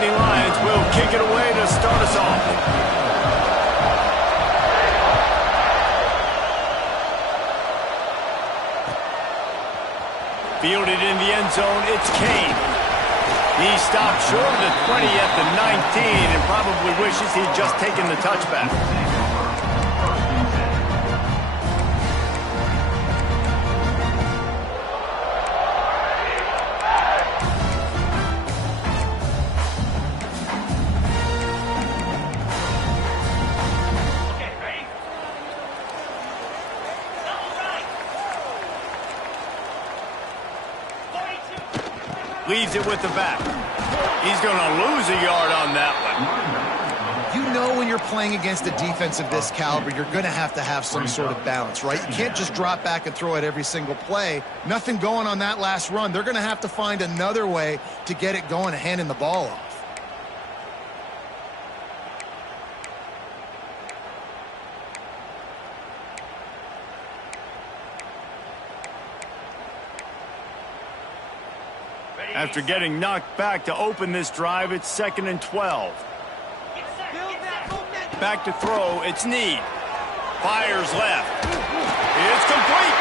Nittany Lions will kick it away to start us off. Fielded in the end zone, it's Kane. He stopped short of the 20 at the 19 and probably wishes he'd just taken the touchback. Leaves it with the back. He's going to lose a yard on that one. You know when you're playing against a defense of this caliber, you're going to have some sort of balance, right? You can't just drop back and throw it every single play. Nothing going on that last run. They're going to have to find another way to get it going and handing the ball off. After getting knocked back to open this drive, it's 2nd and 12. Back to throw, it's Need. Fires left. It's complete.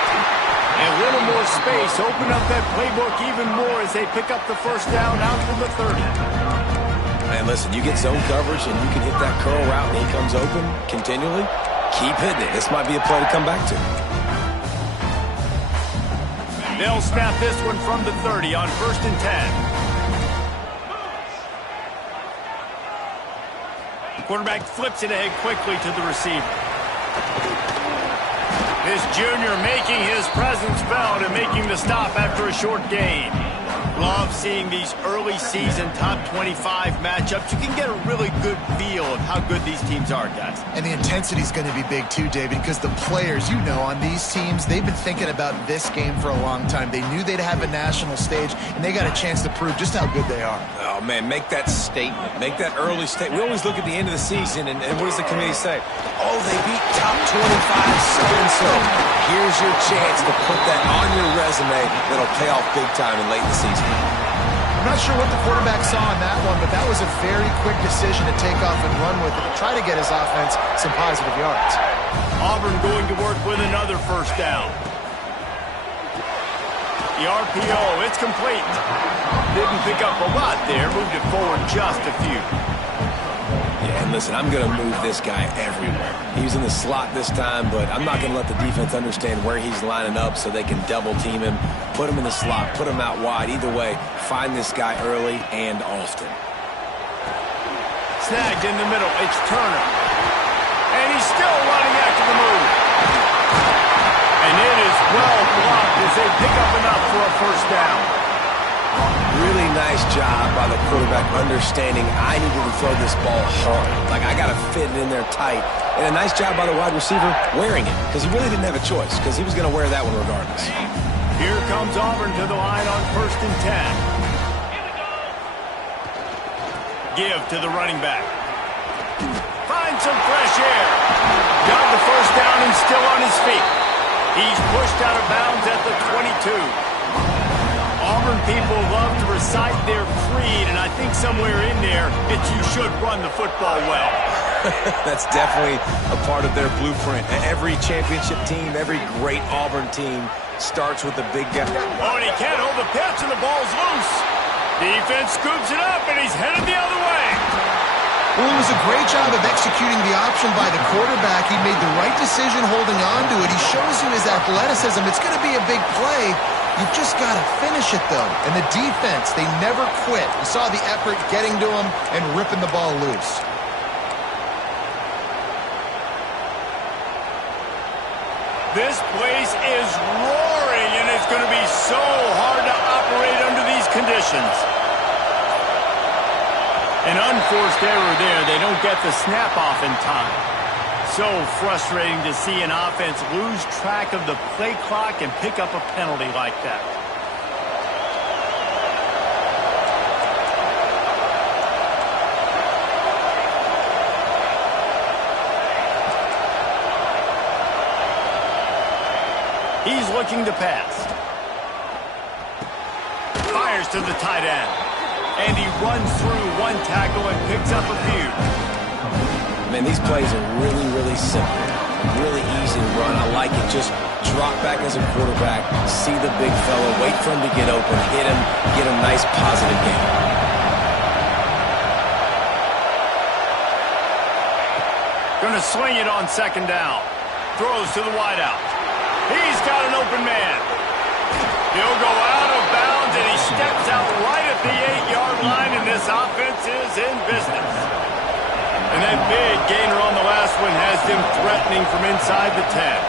A little more space, open up that playbook even more as they pick up the first down out to the 30. Man, listen, you get zone coverage and you can hit that curl route and he comes open continually. Keep hitting it. This might be a play to come back to. They'll snap this one from the 30 on 1st and 10. The quarterback flips it ahead quickly to the receiver. This junior making his presence felt and making the stop after a short gain. Love seeing these early season top 25 matchups. You can get a really good feel of how good these teams are, guys. And the intensity is going to be big too, David, because the players, you know, on these teams, they've been thinking about this game for a long time. They knew they'd have a national stage, and they got a chance to prove just how good they are. Oh, man, make that statement. Make that early statement. We always look at the end of the season, and what does the committee say? Oh, they beat top 25 so-and-so. Here's your chance to put that on your resume that'll pay off big time in late in the season. I'm not sure what the quarterback saw on that one, but that was a very quick decision to take off and run with it to try to get his offense some positive yards. Auburn going to work with another first down. The RPO, it's complete. Didn't pick up a lot there, moved it forward just a few. Yeah, and listen, I'm going to move this guy everywhere. He's in the slot this time, but I'm not going to let the defense understand where he's lining up so they can double team him, put him in the slot, put him out wide. Either way, find this guy early and often. Snagged in the middle, it's Turner. And he's still running after the move. And it is well blocked as they pick up enough for a first down. Really nice job by the quarterback understanding I needed to throw this ball hard. Like, I got to fit it in there tight. And a nice job by the wide receiver wearing it, because he really didn't have a choice, because he was going to wear that one regardless. Here comes Auburn to the line on 1st and 10. Give to the running back. Find some fresh air. Got the first down and still on his feet. He's pushed out of bounds at the 22. Auburn people love to recite their creed, and I think somewhere in there, it's you should run the football well. That's definitely a part of their blueprint. Every championship team, every great Auburn team starts with the big guy. Oh, and he can't hold the pitch, and the ball's loose. Defense scoops it up, and he's headed the other way. Well, it was a great job of executing the option by the quarterback. He made the right decision holding on to it. He shows you his athleticism. It's going to be a big play. You've just got to finish it, though. And the defense, they never quit. You saw the effort getting to him and ripping the ball loose. This place is roaring, and it's going to be so hard to operate under these conditions. An unforced error there. They don't get the snap off in time. So frustrating to see an offense lose track of the play clock and pick up a penalty like that. He's looking to pass. Fires to the tight end. And he runs through one tackle and picks up a few. Man, these plays are really, really simple. Really easy to run. I like it. Just drop back as a quarterback, see the big fella, wait for him to get open, hit him, get a nice positive gain. Going to swing it on second down. Throws to the wideout. He's got an open man. He'll go out of bounds, and he steps out right at the 8-yard line, and this offense is in business. And that big gainer on the last one has them threatening from inside the 10.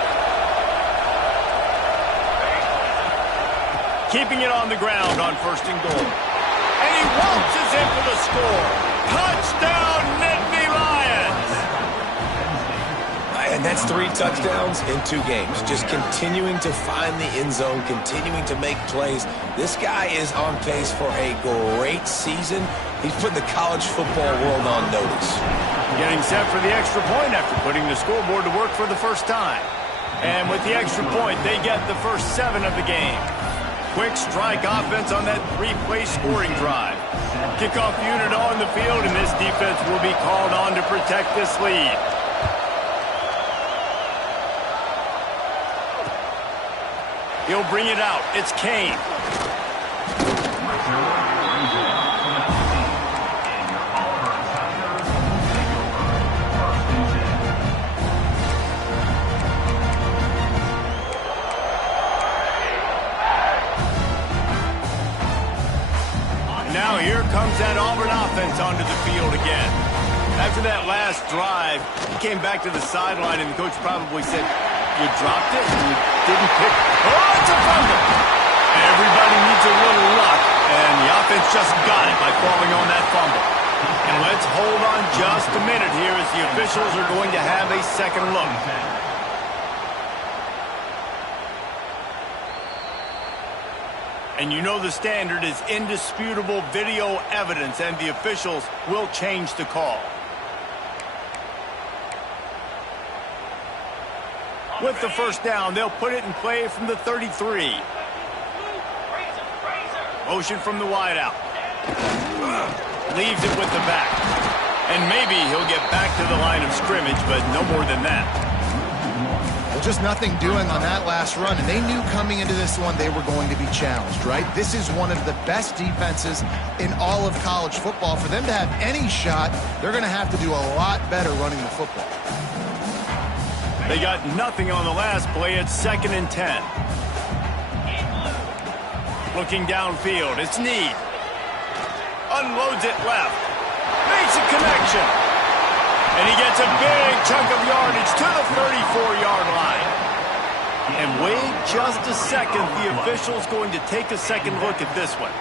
Keeping it on the ground on first and goal. And he waltzes in for the score. Touchdown, Nittany Lions! And that's 3 touchdowns in 2 games. Just continuing to find the end zone, continuing to make plays. This guy is on pace for a great season. He's put the college football world on notice. Getting set for the extra point after putting the scoreboard to work for the first time. And with the extra point, they get the first 7 of the game. Quick strike offense on that 3-play scoring drive. Kickoff unit on the field, and this defense will be called on to protect this lead. He'll bring it out. It's Kane. Now here comes that Auburn offense onto the field again. After that last drive, he came back to the sideline, and the coach probably said, "You dropped it and you didn't pick." Oh, it's a fumble! Everybody needs a little luck, and the offense just got it by falling on that fumble. And let's hold on just a minute here as the officials are going to have a second look. And you know the standard is indisputable video evidence, and the officials will change the call. With the first down, they'll put it in play from the 33. Motion from the wideout. Leaves it with the back. And maybe he'll get back to the line of scrimmage, but no more than that. Well, just nothing doing on that last run, and they knew coming into this one they were going to be challenged, right? This is one of the best defenses in all of college football. For them to have any shot, they're going to have to do a lot better running the football. They got nothing on the last play. It's 2nd and 10. Looking downfield, it's Need. Unloads it left. Makes a connection. And he gets a big chunk of yardage to the 34-yard line. And wait just a second. The official's going to take a second look at this one.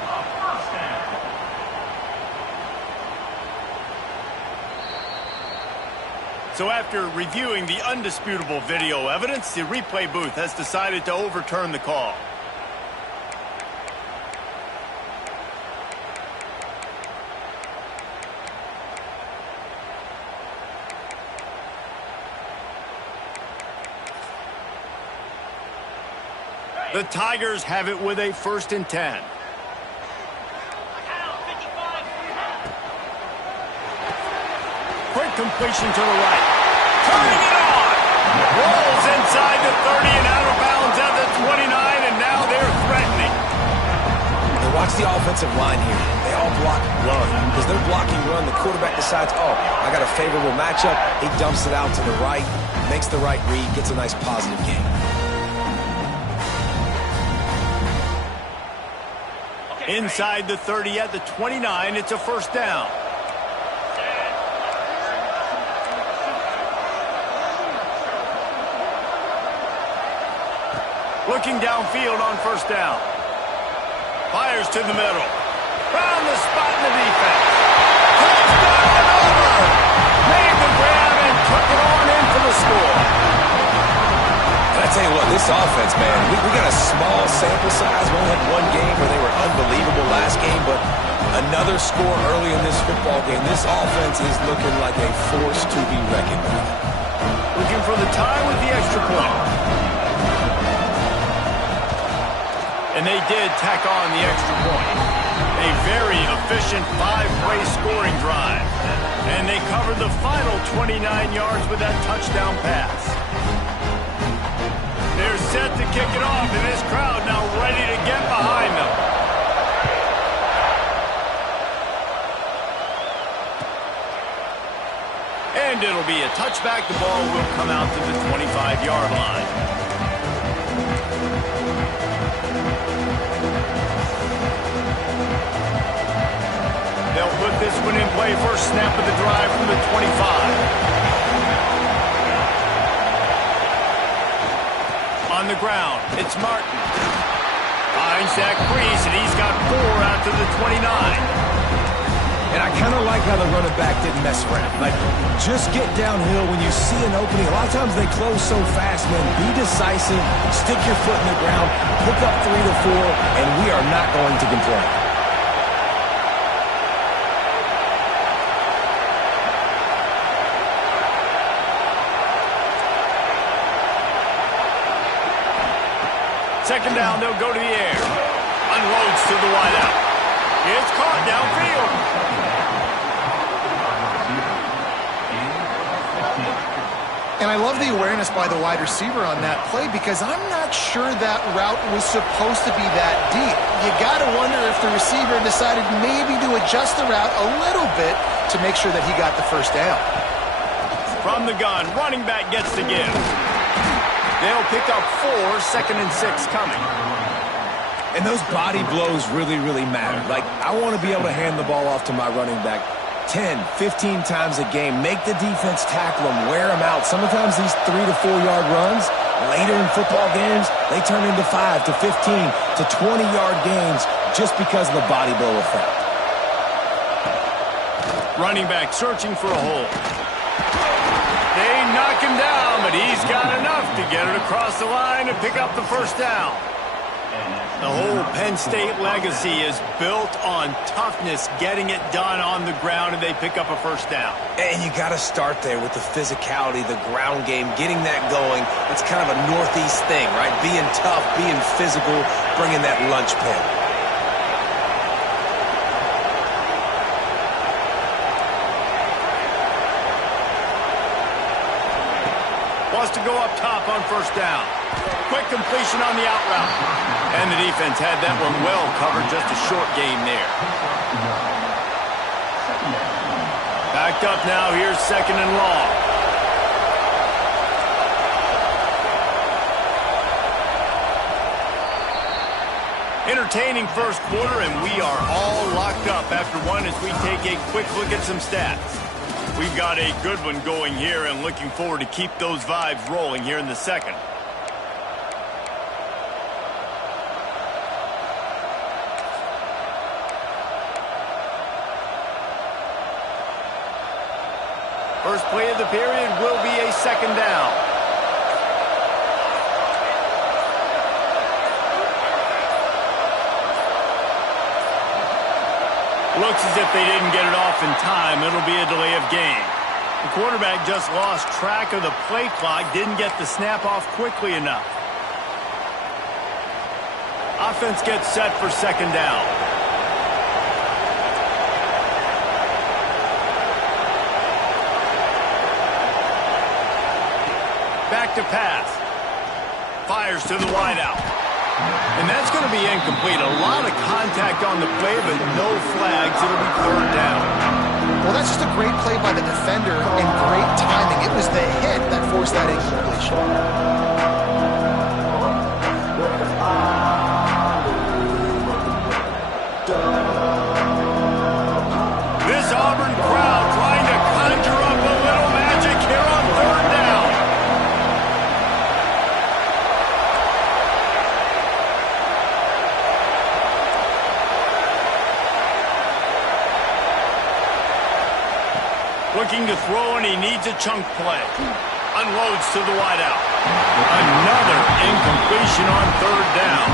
So after reviewing the undisputable video evidence, the replay booth has decided to overturn the call. The Tigers have it with a 1st and 10. Quick completion to the right. Turning it on. Rolls inside the 30 and out of bounds at the 29, and now they're threatening. And watch the offensive line here. They all block run. Because they're blocking run, the quarterback decides, oh, I got a favorable matchup. He dumps it out to the right, makes the right read, gets a nice positive gain. Inside the 30 at the 29, it's a 1st down. Looking downfield on 1st down. Fires to the middle. Found the spot in the defense. Touchdown over! Made the grab and took it on in for the score. And I tell you what, this offense, man, we got a small sample size. We only had one game where they were unbelievable last game, but another score early in this football game. This offense is looking like a force to be reckoned with. Looking for the tie with the extra point. And they did tack on the extra point. A very efficient five-way scoring drive. And they covered the final 29 yards with that touchdown pass. They're set to kick it off, and this crowd now ready to get behind them. And it'll be a touchback. The ball will come out to the 25-yard line. They'll put this one in play. First snap of the drive from the 25. On the ground, it's Martin. Finds that crease, and he's got 4 out to the 29. And I kind of like how the running back didn't mess around. Like, just get downhill when you see an opening. A lot of times they close so fast, man. Be decisive, stick your foot in the ground, pick up 3 to 4, and we are not going to complain. Second down, they'll go to the air. Unloads to the wideout. It's caught downfield. And I love the awareness by the wide receiver on that play because I'm not sure that route was supposed to be that deep. You got to wonder if the receiver decided maybe to adjust the route a little bit to make sure that he got the first down. From the gun, running back gets the give. They'll pick up 4, second and 6 coming. And those body blows really, really matter. Like, I want to be able to hand the ball off to my running back 10, 15 times a game. Make the defense tackle them, wear them out. Sometimes these 3 to 4 yard runs, later in football games, they turn into 5 to 15 to 20 yard games just because of the body blow effect. Running back searching for a hole. They knock him down, but he's got enough to get it across the line and pick up the first down. The whole Penn State legacy is built on toughness, getting it done on the ground, and they pick up a first down. And you got to start there with the physicality, the ground game, getting that going. It's kind of a Northeast thing, right? Being tough, being physical, bringing that lunch pail. Wants to go up top on first down. Quick completion on the out route. And the defense had that one well covered, just a short gain there. Backed up now, here's second and long. Entertaining first quarter, and we are all locked up after one as we take a quick look at some stats. We've got a good one going here and looking forward to keep those vibes rolling here in the second. First play of the period will be a second down. Looks as if they didn't get it off in time. It'll be a delay of game. The quarterback just lost track of the play clock, didn't get the snap off quickly enough. Offense gets set for second down. Back to pass. Fires to the wideout. And that's going to be incomplete. A lot of contact on the play, but no flags. It'll be third down. Well, that's just a great play by the defender and great timing. It was the hit that forced that incompletion. This Auburn crowd trying to conjure up a little magic here on third down. Looking to throw, and he needs a chunk play. Unloads to the wideout. Another incompletion on third down.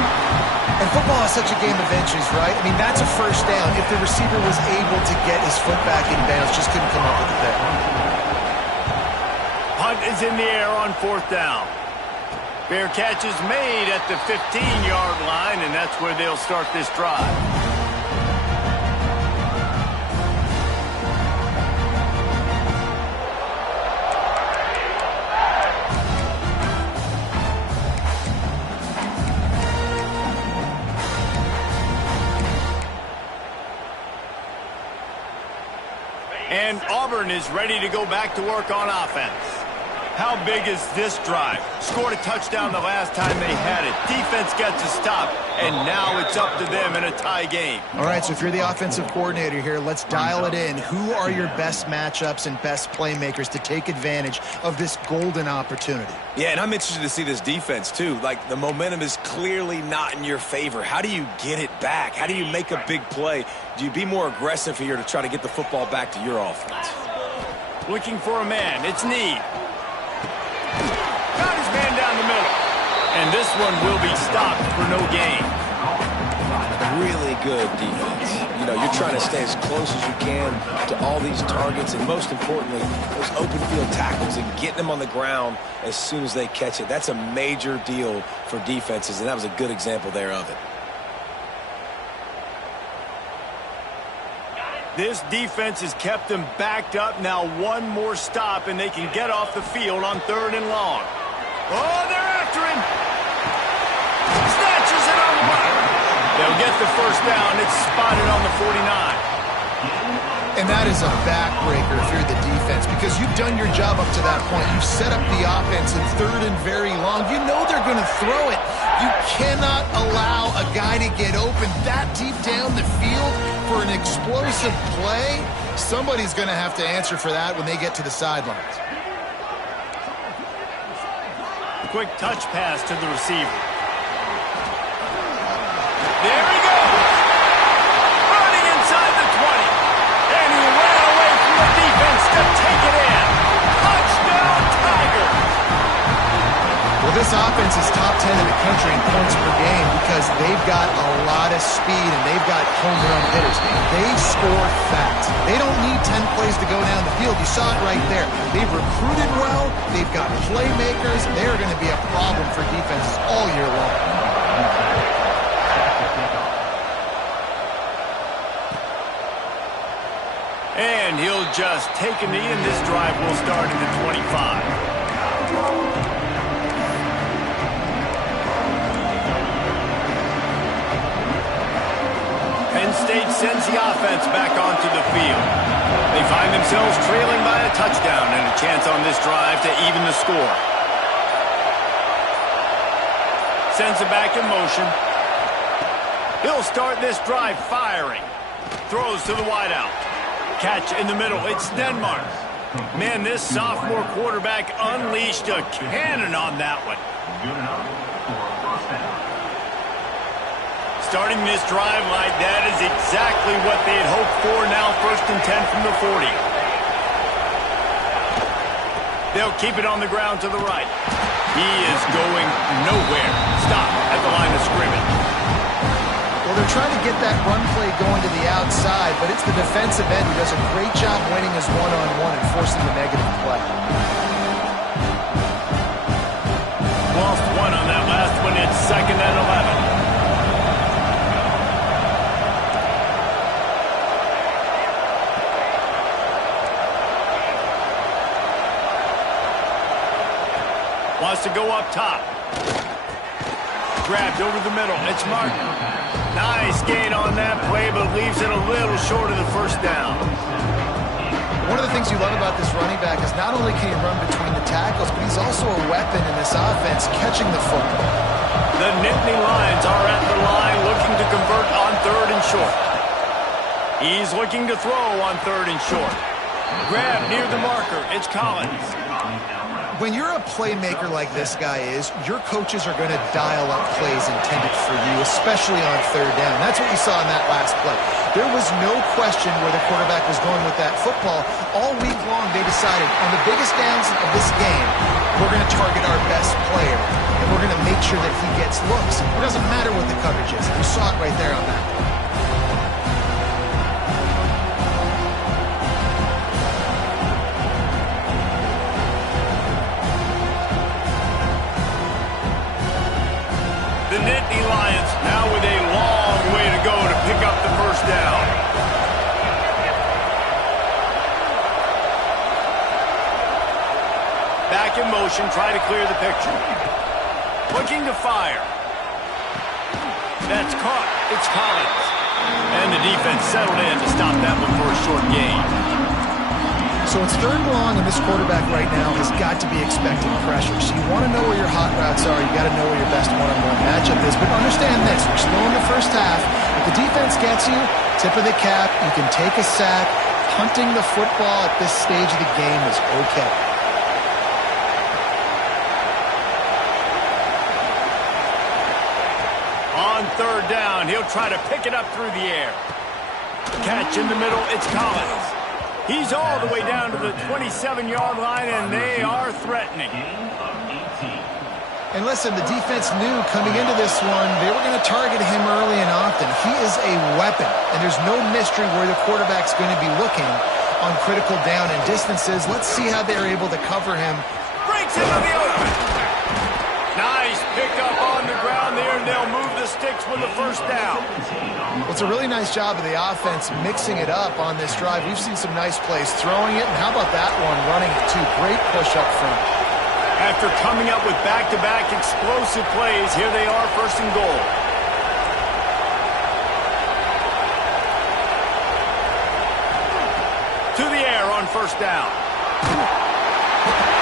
And football is such a game of inches, right? I mean, that's a first down. If the receiver was able to get his foot back in bounds, just couldn't come up with the pick. Punt is in the air on fourth down. Fair catch is made at the 15-yard line, and that's where they'll start this drive. And Auburn is ready to go back to work on offense. How big is this drive? Scored a touchdown the last time they had it. Defense gets a stop, and now it's up to them in a tie game. All right, so if you're the offensive coordinator here, let's dial it in. Who are your best matchups and best playmakers to take advantage of this golden opportunity? Yeah, and I'm interested to see this defense, too. Like, the momentum is clearly not in your favor. How do you get it back? How do you make a big play? Do you be more aggressive here to try to get the football back to your offense? Looking for a man. It's Need. Got his man down the middle. And this one will be stopped for no gain. Really good defense. You know, you're trying to stay as close as you can to all these targets, and most importantly, those open field tackles and getting them on the ground as soon as they catch it. That's a major deal for defenses, and that was a good example there of it. This defense has kept them backed up. Now one more stop, and they can get off the field on 3rd and long. Oh, they're after him. Snatches it on the run. They'll get the first down. It's spotted on the 49. And that is a backbreaker if you're the defense, because you've done your job up to that point. You've set up the offense in 3rd and very long. You know they're going to throw it. You cannot allow a guy to get open that deep down the field for an explosive play. Somebody's going to have to answer for that when they get to the sidelines. Quick touch pass to the receiver. There he goes. Running inside the 20. And he ran away from the defense to take it in. Touchdown, Tigers. Well, this offense is top 10 in the country in points per game because they've got a lot of speed and they've got home run hitters. They score fast. They don't need 10 plays to go down the field. You saw it right there. They've recruited well. They've got playmakers. They're going to be a problem for defenses all year long. And he'll just take a knee, and this drive will start at the 25. Penn State sends the offense back onto the field. They find themselves trailing by a touchdown and a chance on this drive to even the score. Sends it back in motion. He'll start this drive firing. Throws to the wideout. Catch in the middle. It's Denmark. Man, this sophomore quarterback unleashed a cannon on that one. Starting this drive like that is exactly what they had hoped for. Now 1st and 10 from the 40. They'll keep it on the ground to the right. He is going nowhere. Stop at the line of scrimmage. Well, they're trying to get that run play going to the outside, but it's the defensive end who does a great job winning his one-on-one and forcing the negative play. Lost one on that last one. It's 2nd and 11. Wants to go up top. Grabbed over the middle. It's Martin. Nice gain on that play, but leaves it a little short of the first down. One of the things you love about this running back is not only can he run between the tackles, but he's also a weapon in this offense, catching the football. The Nittany Lions are at the line looking to convert on 3rd and short. He's looking to throw on 3rd and short. Grab near the marker. It's Collins. When you're a playmaker like this guy is, your coaches are going to dial up plays intended for you, especially on 3rd down. That's what you saw in that last play. There was no question where the quarterback was going with that football. All week long, they decided on the biggest downs of this game, we're going to target our best player, and we're going to make sure that he gets looks. It doesn't matter what the coverage is. You saw it right there on that play. The Nittany Lions now with a long way to go to pick up the first down. Back in motion, try to clear the picture. Looking to fire. That's caught. It's Collins. And the defense settled in to stop that one for a short gain. So it's 3rd and long, and this quarterback right now has got to be expecting pressure. So you want to know where your hot routes are. You got to know where your best one-on-one matchup is. But understand this: we're still in the first half. If the defense gets you, tip of the cap, you can take a sack. Punting the football at this stage of the game is okay. On 3rd down, he'll try to pick it up through the air. Catch in the middle, it's Collins. He's all the way down to the 27-yard line, and they are threatening. And listen, the defense knew coming into this one, they were going to target him early and often. He is a weapon, and there's no mystery where the quarterback's going to be looking on critical down and distances. Let's see how they're able to cover him. Breaks into the open. Nice pickup on the ground there, and they'll move the sticks with the 1st down. Well, it's a really nice job of the offense mixing it up on this drive. We've seen some nice plays throwing it, and how about that one running it too? Great push up front. After coming up with back-to-back explosive plays, here they are, 1st and goal. To the air on 1st down.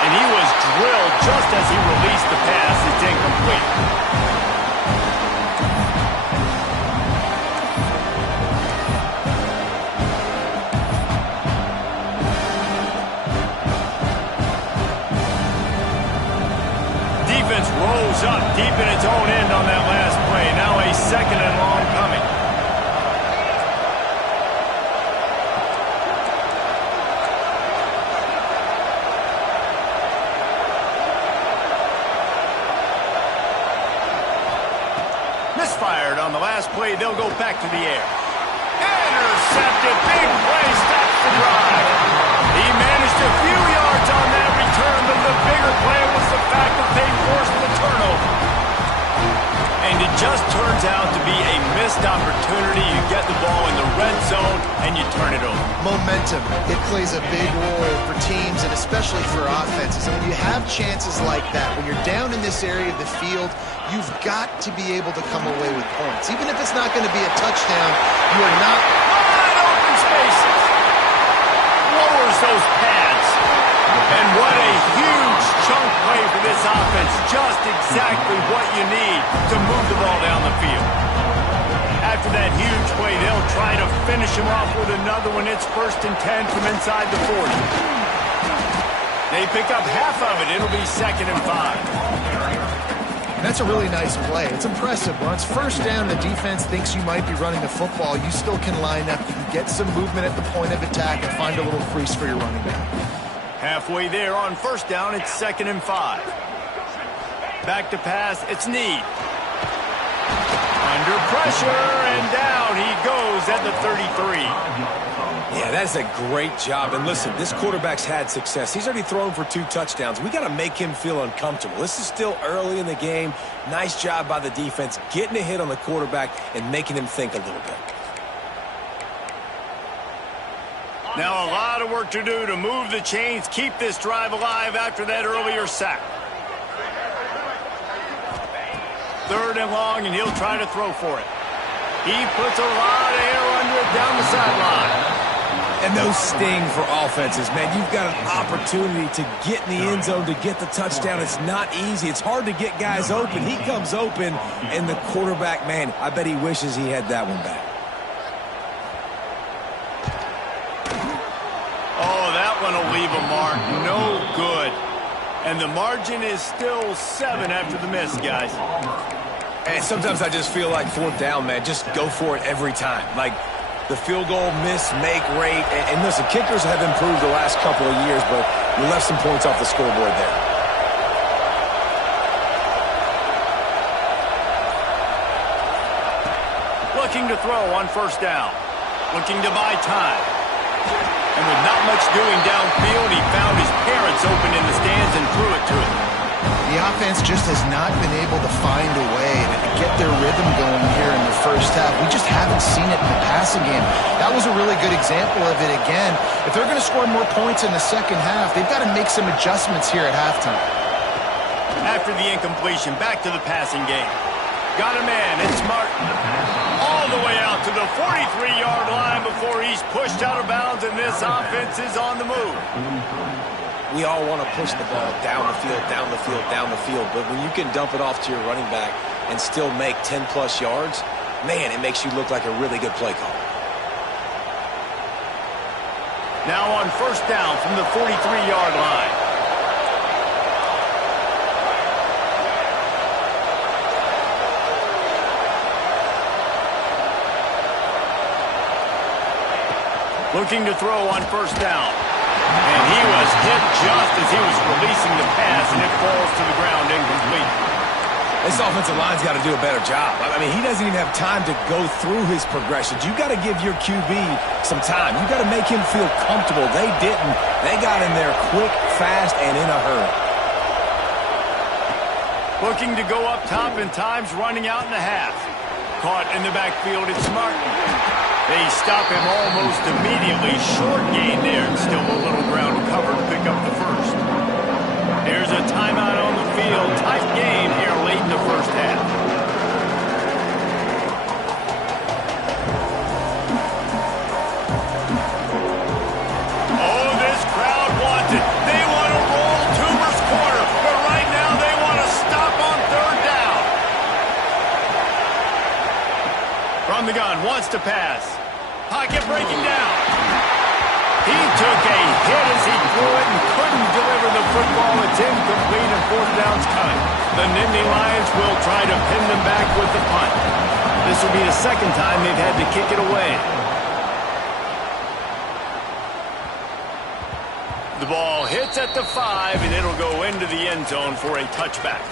And he was drilled just as he released the pass. It's incomplete. Defense rolls up deep in its own end on that last play. Now a 2nd and long coming. Misfired on the last play. They'll go back to the air. Intercepted. Big play. Stops the drive. He managed a few yards on that return, but the bigger play was the fact that they forced the turnover. And it just turns out to be a missed opportunity. You get the ball in the red zone, and you turn it over. Momentum. It plays a big role for teams and especially for offenses. And when you have chances like that, when you're down in this area of the field, you've got to be able to come away with points. Even if it's not going to be a touchdown, you are not... Wide open spaces. Lowers those pads. And what a huge chunk play for this offense. Just exactly what you need to move the ball down the field. After that huge play, they'll try to finish him off with another one. It's 1st and 10 from inside the 40. They pick up half of it. It'll be 2nd and 5. That's a really nice play. It's impressive. When it's 1st down, the defense thinks you might be running the football. You still can line up. You can get some movement at the point of attack and find a little crease for your running back. Halfway there on 1st down, it's 2nd and 5. Back to pass, it's Need. Under pressure, and down he goes at the 33. Yeah, that's a great job. And listen, this quarterback's had success. He's already thrown for 2 touchdowns. We got to make him feel uncomfortable. This is still early in the game. Nice job by the defense, getting a hit on the quarterback and making him think a little bit. Now a lot of work to do to move the chains, keep this drive alive after that earlier sack. 3rd and long, and he'll try to throw for it. He puts a lot of air under it down the sideline. And those sting for offenses, man. You've got an opportunity to get in the end zone, to get the touchdown. It's not easy. It's hard to get guys open. He comes open, and the quarterback, man, I bet he wishes he had that one back. Oh, that one will leave a mark. No good. And the margin is still 7 after the miss, guys. And sometimes I just feel like 4th down, man. Just go for it every time. Like the field goal miss, make rate. And listen, kickers have improved the last couple of years, but you left some points off the scoreboard there. Looking to throw on 1st down. Looking to buy time. And with not much doing downfield, he found his parents open in the stands and threw it to him. The offense just has not been able to find a way to get their rhythm going here in the first half. We just haven't seen it in the passing game. That was a really good example of it again. If they're going to score more points in the second half, they've got to make some adjustments here at halftime. After the incompletion, back to the passing game. Got a man, it's Martin. All the way out to the 43-yard line before he's pushed out of bounds, and this offense is on the move. We all want to push the ball down the field, down the field, down the field, but when you can dump it off to your running back and still make 10-plus yards, man, it makes you look like a really good play call. Now on first down from the 43-yard line. Looking to throw on first down. And he was hit just as he was releasing the pass, and it falls to the ground incomplete. This offensive line's got to do a better job. I mean, he doesn't even have time to go through his progressions. You got to give your QB some time. You got to make him feel comfortable. They didn't. They got in there quick, fast, and in a hurry. Looking to go up top, and time's running out in the half. Caught in the backfield, it's Martin. They stop him almost immediately. Short gain there. Still a little ground cover to pick up the first. There's a timeout on the field. Tight game here late in the first half. Oh, this crowd wants it. They want to roll Toomer's corner. But right now they want to stop on third down. From the gun, wants to pass. Pocket breaking down. He took a hit as he threw it and couldn't deliver the football. It's incomplete and fourth down's cut. The Nittany Lions will try to pin them back with the punt. This will be the second time they've had to kick it away. The ball hits at the 5, and it'll go into the end zone for a touchback.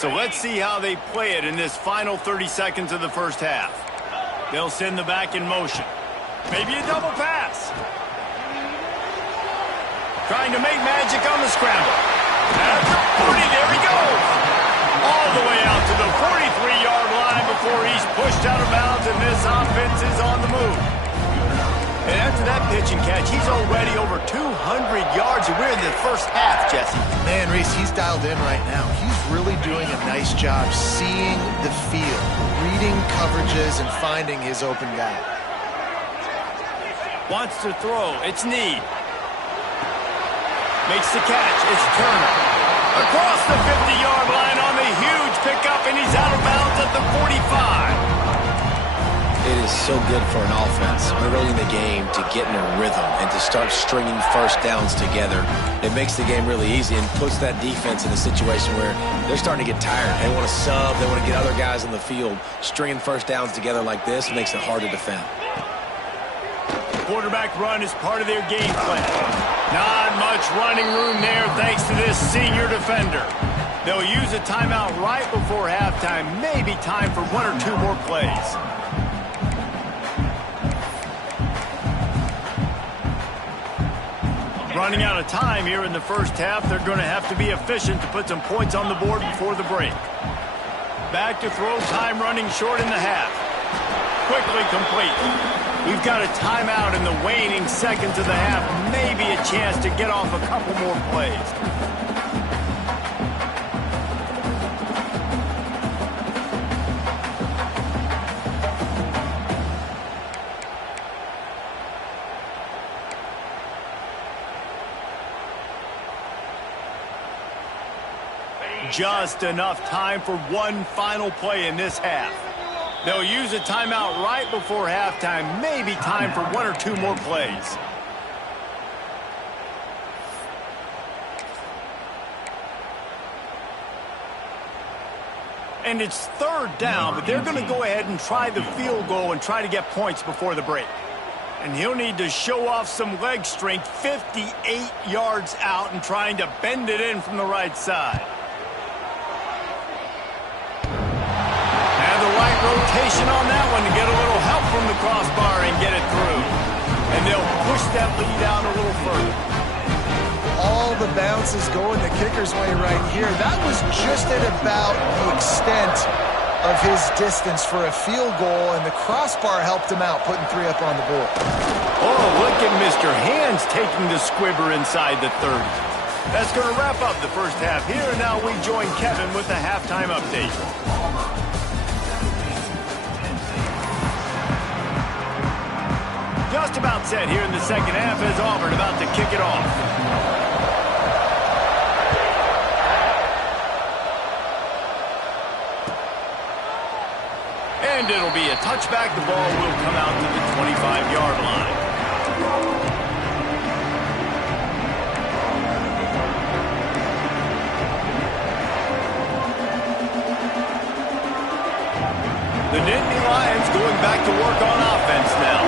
So let's see how they play it in this final 30 seconds of the first half. They'll send the back in motion. Maybe a double pass. Trying to make magic on the scramble. At the 40, there he goes. All the way out to the 43-yard line before he's pushed out of bounds, and this offense is on the move. And after that pitch and catch, he's already over 200 yards, and we're in the first half, Jesse. Man, Reese, he's dialed in right now. He's really doing a nice job seeing the field, reading coverages, and finding his open guy. Wants to throw. It's Need. Makes the catch. It's Turner. Across the 50-yard line on the huge pickup, and he's out of bounds at the 45. It is so good for an offense early in the game to get in a rhythm and to start stringing first downs together. It makes the game really easy and puts that defense in a situation where they're starting to get tired. They want to sub. They want to get other guys on the field. Stringing first downs together like this makes it hard to defend. Quarterback run is part of their game plan. Not much running room there thanks to this senior defender. They'll use a timeout right before halftime. Maybe time for one or two more plays. Running out of time here in the first half. They're going to have to be efficient to put some points on the board before the break. Back to throw, time running short in the half. Quickly complete. We've got a timeout in the waning seconds of the half. Maybe a chance to get off a couple more plays. Just enough time for one final play in this half. They'll use a timeout right before halftime. Maybe time for one or two more plays. And it's third down, but they're going to go ahead and try the field goal and try to get points before the break. And he'll need to show off some leg strength 58 yards out and trying to bend it in from the right side. Rotation on that one to get a little help from the crossbar and get it through. And they'll push that lead out a little further. All the bounces going the kicker's way right here. That was just at about the extent of his distance for a field goal, and the crossbar helped him out, putting 3 up on the board. Oh, look at Mr. Hands taking the squibber inside the 30. That's going to wrap up the first half here, and now we join Kevin with the halftime update. Just about set here in the second half as Auburn about to kick it off. And it'll be a touchback. The ball will come out to the 25-yard line. The Nittany Lions going back to work on offense now.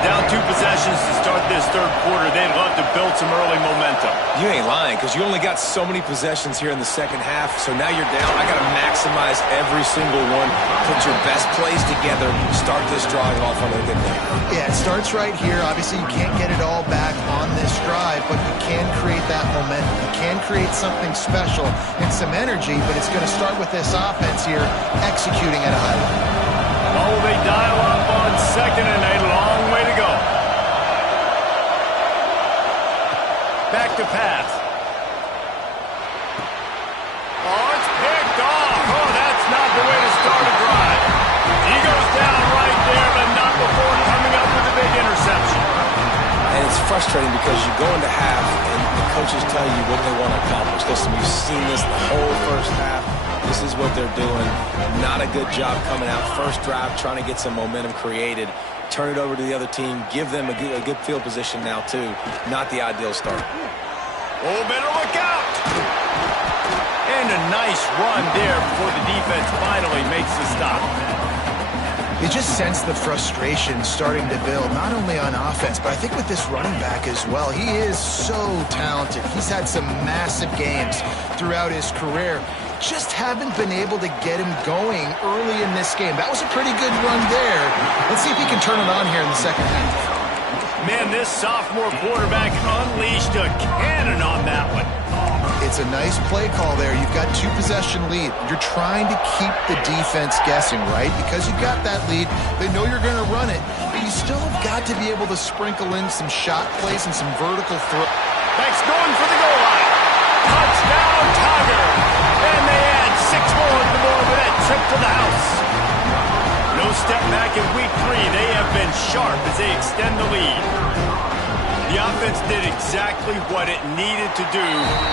Down 2 possessions to start this third quarter. They'd love to build some early momentum. You ain't lying, because you only got so many possessions here in the second half, so now you're down. I got to maximize every single one. Put your best plays together. Start this drive off on a good day. Yeah, it starts right here. Obviously, you can't get it all back on this drive, but you can create that momentum. You can create something special and some energy, but it's going to start with this offense here executing at a high level. Oh, they dial up on second and a long way to go. Back to pass. Oh, it's picked off. Oh, that's not the way to start a drive. He goes down right there, but not before coming up with a big interception. And it's frustrating because you go into half and the coaches tell you what they want to accomplish. Listen, we've seen this the whole first half. This is what they're doing. Not a good job coming out. First drive, trying to get some momentum created. Turn it over to the other team. Give them a good field position now, too. Not the ideal start. Oh, better look out. And a nice run there before the defense finally makes the stop. You just sense the frustration starting to build, not only on offense, but I think with this running back as well. He is so talented. He's had some massive games throughout his career. Just haven't been able to get him going early in this game. That was a pretty good run there. Let's see if he can turn it on here in the second half. Man, this sophomore quarterback unleashed a cannon on that one. It's a nice play call there. You've got 2 possession lead. You're trying to keep the defense guessing, right? Because you've got that lead, they know you're going to run it, but you still have got to be able to sprinkle in some shot plays and some vertical throw. Backs going for the goal line. Touchdown, Tiger. And they add 6 more to the board with that trip to the house. No step back in week 3. They have been sharp as they extend the lead. The offense did exactly what it needed to do,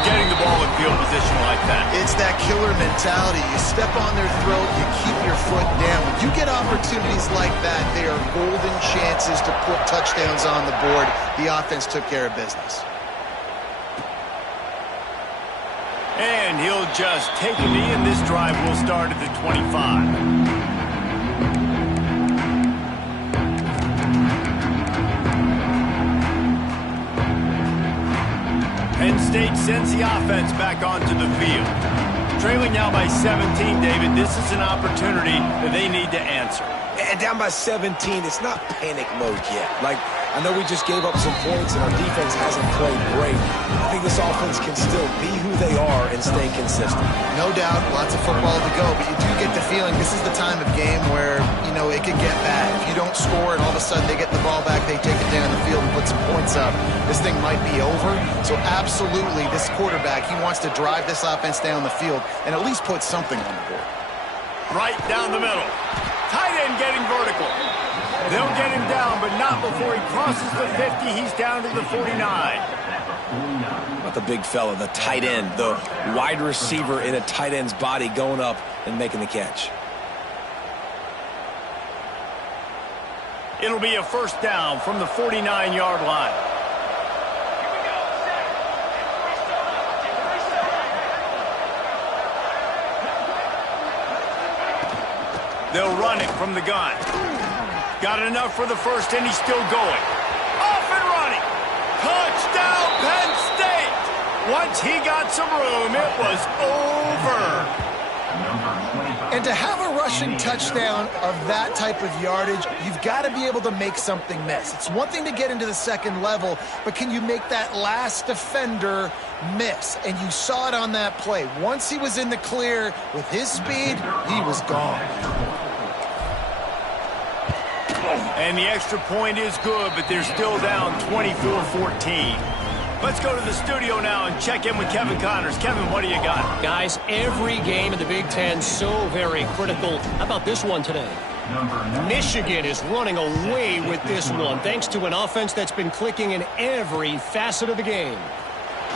getting the ball in field position like that. It's that killer mentality. You step on their throat, you keep your foot down. When you get opportunities like that, they are golden chances to put touchdowns on the board. The offense took care of business. And he'll just take a knee, and this drive will start at the 25. Penn State sends the offense back onto the field. Trailing now by 17, David, this is an opportunity that they need to answer. And down by 17, it's not panic mode yet. Like, I know we just gave up some points and our defense hasn't played great. I think this offense can still be who they are and stay consistent. No doubt, lots of football to go, but you do get the feeling this is the time of game where, you know, it could get bad. If you don't score and all of a sudden they get the ball back, they take it down the field and put some points up, this thing might be over. So absolutely, this quarterback, he wants to drive this offense down the field and at least put something on the board. Right down the middle. Tight end getting vertical. They'll get him down, but not before he crosses the 50. He's down to the 49. About the big fella, the tight end, the wide receiver in a tight end's body going up and making the catch. It'll be a first down from the 49-yard line. They'll run it from the gun. Got enough for the first, and he's still going. Off and running. Touchdown, Penn State. Once he got some room, it was over. And to have a rushing touchdown of that type of yardage, you've got to be able to make something miss. It's one thing to get into the second level, but can you make that last defender miss? And you saw it on that play. Once he was in the clear with his speed, he was gone. And the extra point is good, but they're still down 24-14. Let's go to the studio now and check in with Kevin Connors. Kevin, what do you got? Guys, every game in the Big Ten so very critical. How about this one today? Michigan is running away with this one, thanks to an offense that's been clicking in every facet of the game.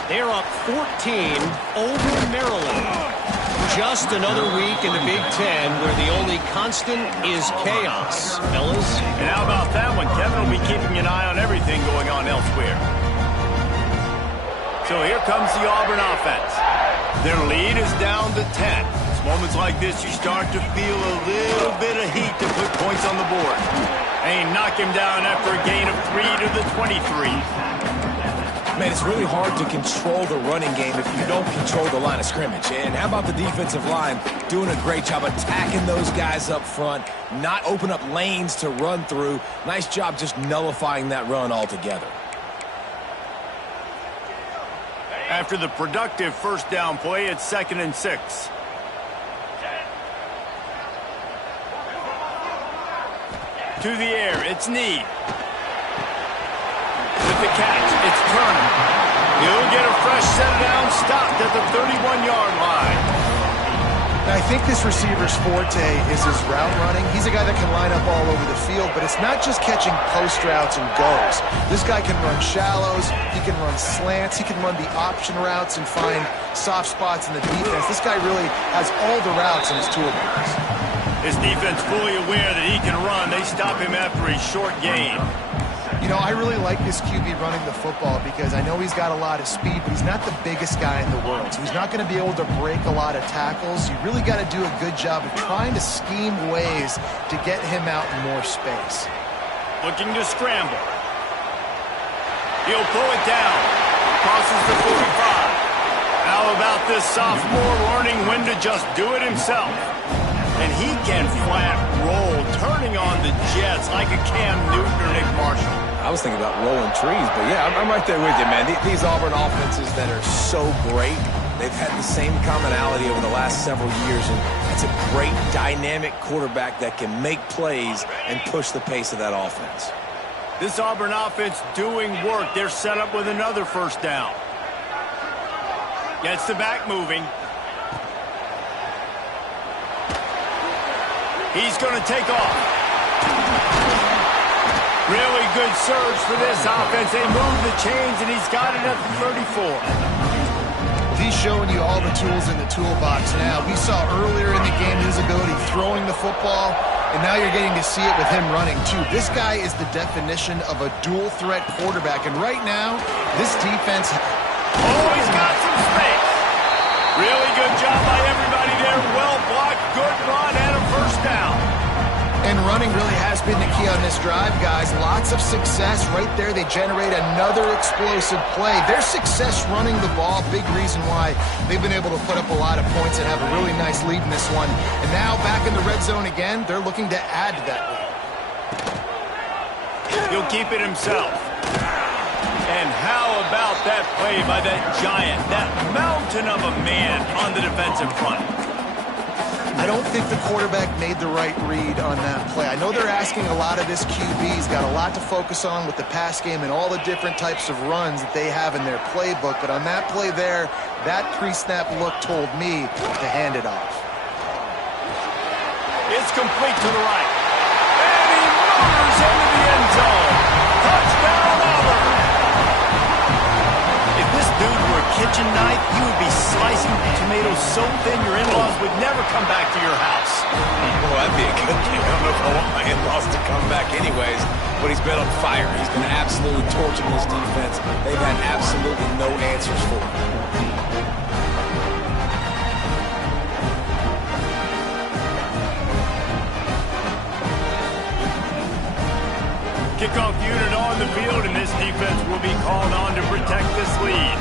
They're up 14 over Maryland. Just another week in the Big Ten where the only constant is chaos, fellas. And how about that one? Kevin will be keeping an eye on everything going on elsewhere. So here comes the Auburn offense. Their lead is down to 10. It's moments like this you start to feel a little bit of heat to put points on the board. And knock him down after a gain of 3 to the 23. Man, it's really hard to control the running game if you don't control the line of scrimmage. And how about the defensive line doing a great job attacking those guys up front, not open up lanes to run through. Nice job just nullifying that run altogether. After the productive first down play, it's 2nd and 6. To the air, it's Need. With the catch, it's Turner. He'll get a fresh set down, stopped at the 31-yard line. Now, I think this receiver's forte is his route running. He's a guy that can line up all over the field, but it's not just catching post routes and goes. This guy can run shallows, he can run slants, he can run the option routes and find soft spots in the defense. This guy really has all the routes in his toolbox. His defense fully aware that he can run. They stop him after a short gain. You know, I really like this QB running the football because I know he's got a lot of speed, but he's not the biggest guy in the world. So he's not going to be able to break a lot of tackles. You really got to do a good job of trying to scheme ways to get him out in more space. Looking to scramble. He'll pull it down. Crosses the 45. How about this sophomore learning when to just do it himself? And he can flat roll, turning on the jets like a Cam Newton or Nick Marshall. I was thinking about rolling trees, but yeah, I'm right there with you, man. These Auburn offenses that are so great, they've had the same commonality over the last several years, and that's a great dynamic quarterback that can make plays and push the pace of that offense. This Auburn offense doing work. They're set up with another first down. Gets the back moving. He's going to take off. Really good surge for this offense. They move the chains, and he's got it at the 34. He's showing you all the tools in the toolbox now. We saw earlier in the game his ability throwing the football, and now you're getting to see it with him running, too. This guy is the definition of a dual-threat quarterback, and right now, this defense... Oh, he's got some space. Really good job by everybody there. Well blocked, good run, and a first down. And running really has been the key on this drive, guys. Lots of success right there. They generate another explosive play. Their success running the ball, big reason why they've been able to put up a lot of points and have a really nice lead in this one. And now back in the red zone again, they're looking to add to that lead. He'll keep it himself. And how about that play by that giant, that mountain of a man on the defensive front? I don't think the quarterback made the right read on that play. I know they're asking a lot of this QB. He's got a lot to focus on with the pass game and all the different types of runs that they have in their playbook. But on that play there, that pre-snap look told me to hand it off. It's complete to the right. And he motors into the end zone. Touchdown, Auburn. If this dude were a kitchen knife, you would be slicing tomatoes so thin your in-laws would never come back to your house. Well, that'd be a good thing. I don't know if I want my in-laws to come back anyways, but he's been on fire. He's been absolutely torching this defense. They've had absolutely no answers for him. Kickoff unit on the field, and this defense will be called on to protect this lead.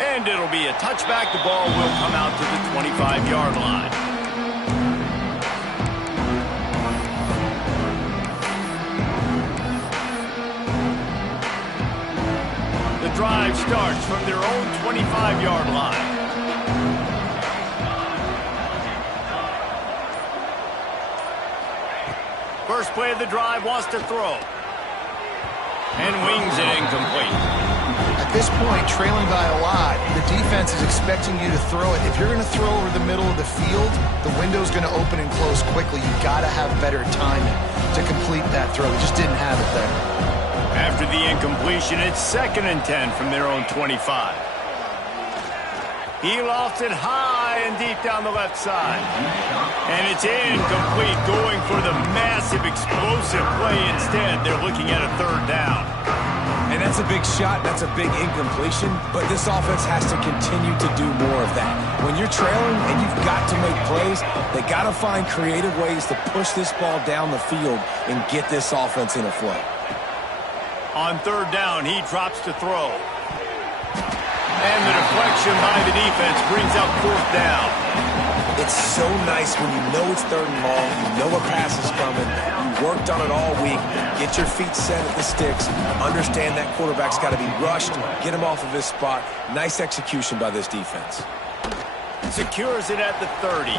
And it'll be a touchback. The ball will come out to the 25-yard line. The drive starts from their own 25-yard line. First play of the drive, wants to throw. And wings it incomplete. At this point, trailing by a lot, the defense is expecting you to throw it. If you're going to throw over the middle of the field, the window's going to open and close quickly. You've got to have better timing to complete that throw. He just didn't have it there. After the incompletion, it's 2nd and 10 from their own 25. He lofts it high and deep down the left side. And it's incomplete, going for the massive explosive play instead. They're looking at a 3rd down. And that's a big shot, that's a big incompletion, but this offense has to continue to do more of that. When you're trailing and you've got to make plays, they got to find creative ways to push this ball down the field and get this offense in a flow. On 3rd down, he drops to throw. And the deflection by the defense brings up 4th down. It's so nice when you know it's 3rd and long, you know a pass is coming, you worked on it all week, get your feet set at the sticks, understand that quarterback's got to be rushed, get him off of his spot. Nice execution by this defense. Secures it at the 30.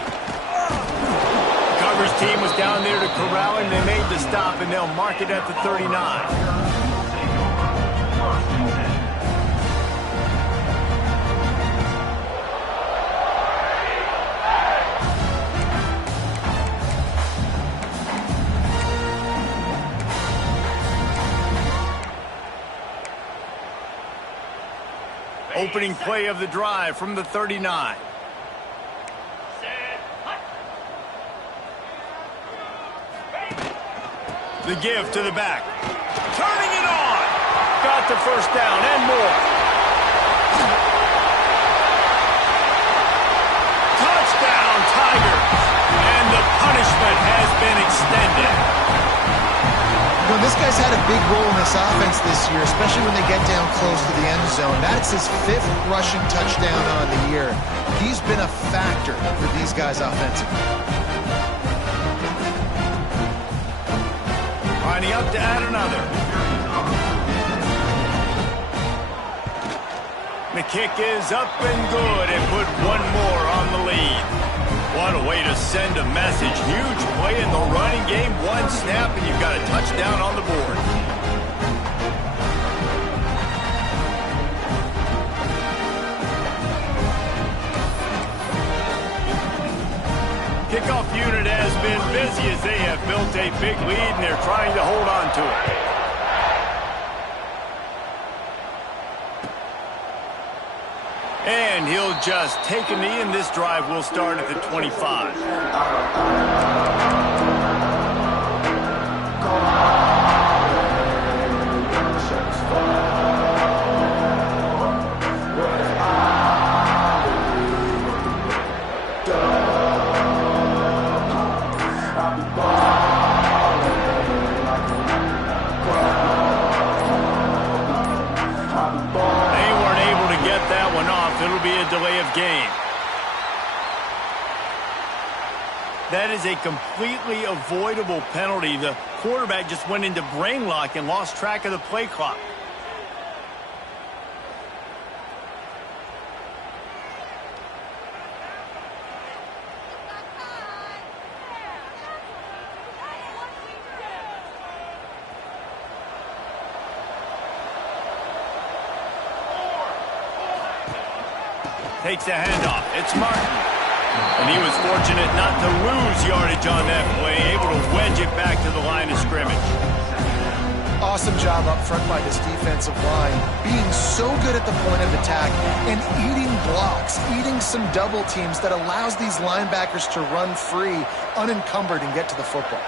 Coverage team was down there to corral him. They made the stop, and they'll mark it at the 39. Opening play of the drive from the 39. The give to the back. Turning it on. Got the 1st down and more. Touchdown, Tigers. And the punishment has been extended. Well, this guy's had a big role in this offense this year, especially when they get down close to the end zone. That's his 5th rushing touchdown on the year. He's been a factor for these guys offensively. Lining up to add another. The kick is up and good and put one more on the lead. What a way to send a message. Huge play in the running game. One snap and you've got a touchdown on the board. Kickoff unit has been busy as they have built a big lead and they're trying to hold on to it. And he'll just take a knee, and this drive will start at the 25. It'll be a delay of game. That is a completely avoidable penalty. The quarterback just went into brain lock and lost track of the play clock. Takes a handoff. It's Martin. And he was fortunate not to lose yardage on that play, able to wedge it back to the line of scrimmage. Awesome job up front by this defensive line, being so good at the point of attack and eating blocks, eating some double teams that allows these linebackers to run free, unencumbered, and get to the football.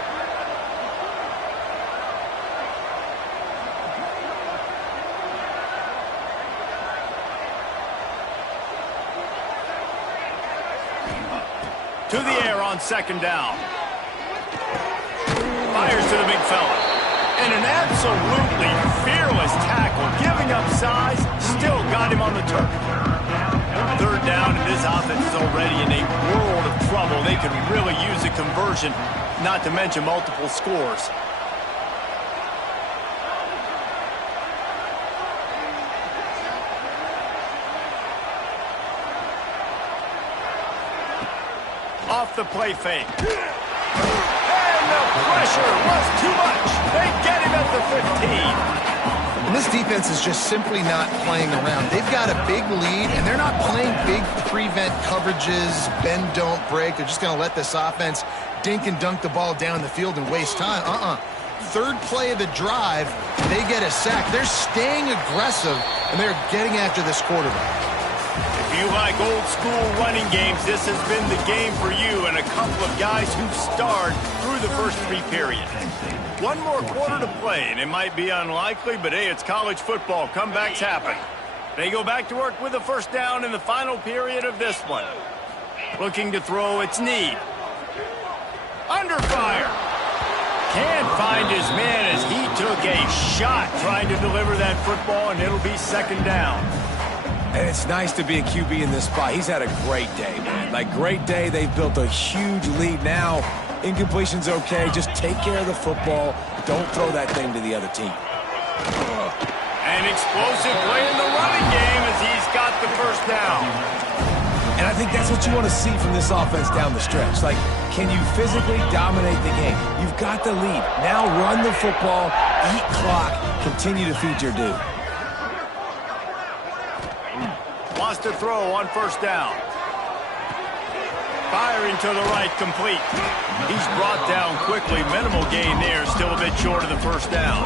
To the air on 2nd down. Fires to the big fella. And an absolutely fearless tackle, giving up size, still got him on the turf. already in a world of trouble. They could really use a conversion, not to mention multiple scores. Off the play fake. And the pressure was too much. They get him at the 15. And this defense is just simply not playing around. They've got a big lead, and they're not playing big prevent coverages, bend, don't break. They're just going to let this offense dink and dunk the ball down the field and waste time. Third play of the drive, they get a sack. They're staying aggressive, and they're getting after this quarterback. If you like old-school running games, this has been the game for you and a couple of guys who've starred through the first 3 periods. One more quarter to play, and it might be unlikely, but hey, it's college football. Comebacks happen. They go back to work with a first down in the final period of this one. Looking to throw, it's Need. Under fire. Can't find his man as he took a shot trying to deliver that football, and it'll be second down. And it's nice to be a QB in this spot. He's had a great day, man. Like, great day. They've built a huge lead now. Incompletion's okay. Just take care of the football. Don't throw that thing to the other team. An explosive play in the running game as he's got the first down. And I think that's what you want to see from this offense down the stretch. Like, can you physically dominate the game? You've got the lead. Now run the football, eat clock, continue to feed your dude. Lost a throw on first down. Firing to the right, complete. He's brought down quickly. Minimal gain there, still a bit short of the first down.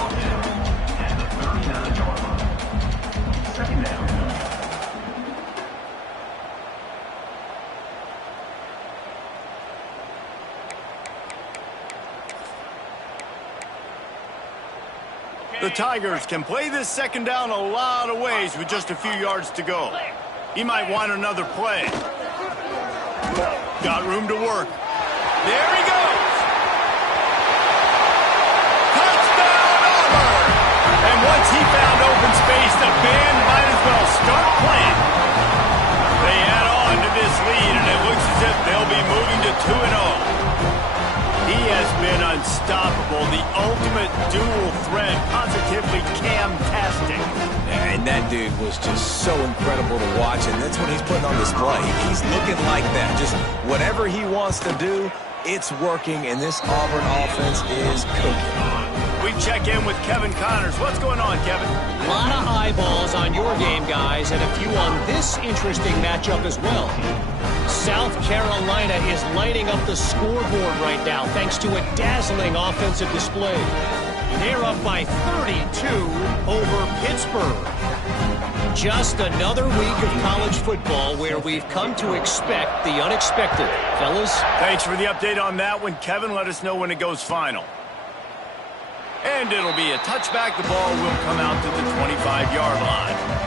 Second down. The Tigers can play this second down a lot of ways with just a few yards to go. He might want another play. Got room to work. There he goes. Touchdown, Auburn! And once he found open space, the band might as well start playing. They add on to this lead, and it looks as if they'll be moving to 2-0. He has been unstoppable, the ultimate dual threat, positively Cam-tastic. And that dude was just so incredible to watch, and that's what he's putting on display. He's looking like that. Just whatever he wants to do, it's working, and this Auburn offense is cooking. We check in with Kevin Connors. What's going on, Kevin? A lot of eyeballs on your game, guys, and a few on this interesting matchup as well. South Carolina is lighting up the scoreboard right now thanks to a dazzling offensive display. They're up by 32 over Pittsburgh. Just another week of college football where we've come to expect the unexpected. Fellas? Thanks for the update on that one, Kevin. Let us know when it goes final. And it'll be a touchback. The ball will come out to the 25-yard line.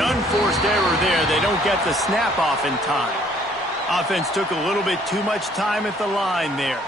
Unforced error there. They don't get the snap off in time. Offense took a little bit too much time at the line there.